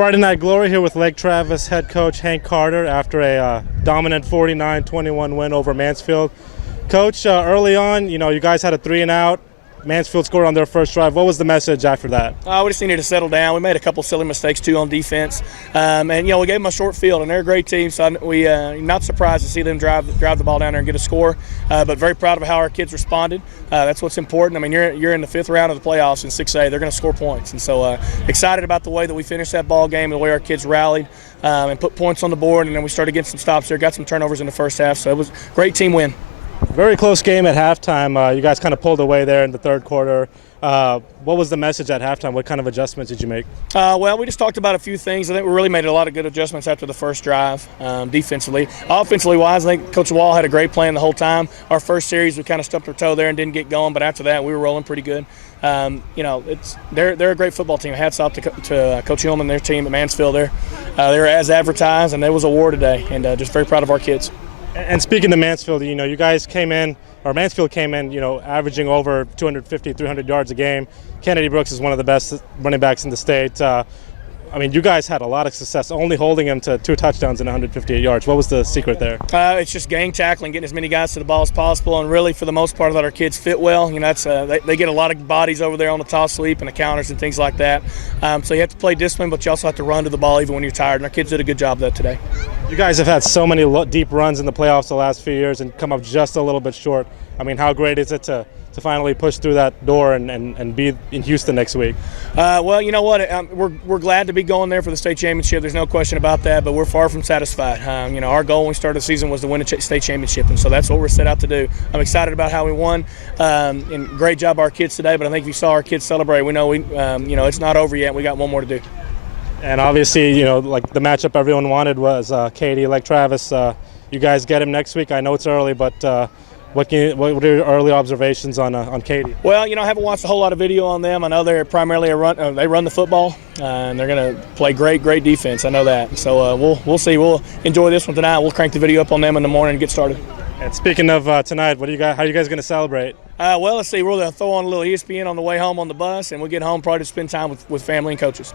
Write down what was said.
Friday Night Glory here with Lake Travis head coach Hank Carter after a dominant 49-21 win over Mansfield. Coach, early on, you guys had a 3-and-out. Mansfield scored on their first drive. What was the message after that? We just needed to settle down. We made a couple silly mistakes too on defense, and we gave them a short field, and they're a great team. So we not surprised to see them drive the ball down there and get a score. But very proud of how our kids responded. That's what's important. I mean, you're in the 5th round of the playoffs in 6A. They're going to score points, and so excited about the way that we finished that ball game and the way our kids rallied and put points on the board. And then we started getting some stops there, got some turnovers in the first half. So it was a great team win. Very close game at halftime. You guys kind of pulled away there in the third quarter. What was the message at halftime? What kind of adjustments did you make? Well, we just talked about a few things. I think we really made a lot of good adjustments after the first drive defensively. Offensively wise, I think Coach Wall had a great plan the whole time. Our first series, we kind of stubbed our toe there and didn't get going, but after that, we were rolling pretty good. They're a great football team. Hats off to Coach Hillman and their team at Mansfield there. They were as advertised, and there was a war today, and just very proud of our kids. And speaking of Mansfield, you guys came in, or Mansfield came in, averaging over 250, 300 yards a game. Kennedy Brooks is one of the best running backs in the state. You guys had a lot of success, only holding him to 2 touchdowns and 158 yards. What was the secret there? It's just gang tackling, getting as many guys to the ball as possible, and really, for the most part, that our kids fit well. They get a lot of bodies over there on the toss sweep and the counters and things like that. So you have to play discipline, but you also have to run to the ball even when you're tired, and our kids did a good job of that today. You guys have had so many deep runs in the playoffs the last few years and come up just a little bit short. How great is it to finally push through that door and be in Houston next week? Well, you know what? We're glad to be going there for the state championship. There's no question about that, but we're far from satisfied. Our goal when we started the season was to win a state championship, and so that's what we're set out to do. I'm excited about how we won, and great job by our kids today, but I think if you saw our kids celebrate, we know it's not over yet. We got one more to do. And obviously, like the matchup everyone wanted was Katy, Lake Travis. You guys get him next week. I know it's early, but what are your early observations on Katy? Well, I haven't watched a whole lot of video on them. I know they're primarily they run the football, and they're going to play great defense. I know that. So we'll see. We'll enjoy this one tonight. We'll crank the video up on them in the morning and get started. And speaking of tonight, how are you guys going to celebrate? Well, let's see. We'll throw on a little ESPN on the way home on the bus, and we'll get home probably to spend time with family and coaches.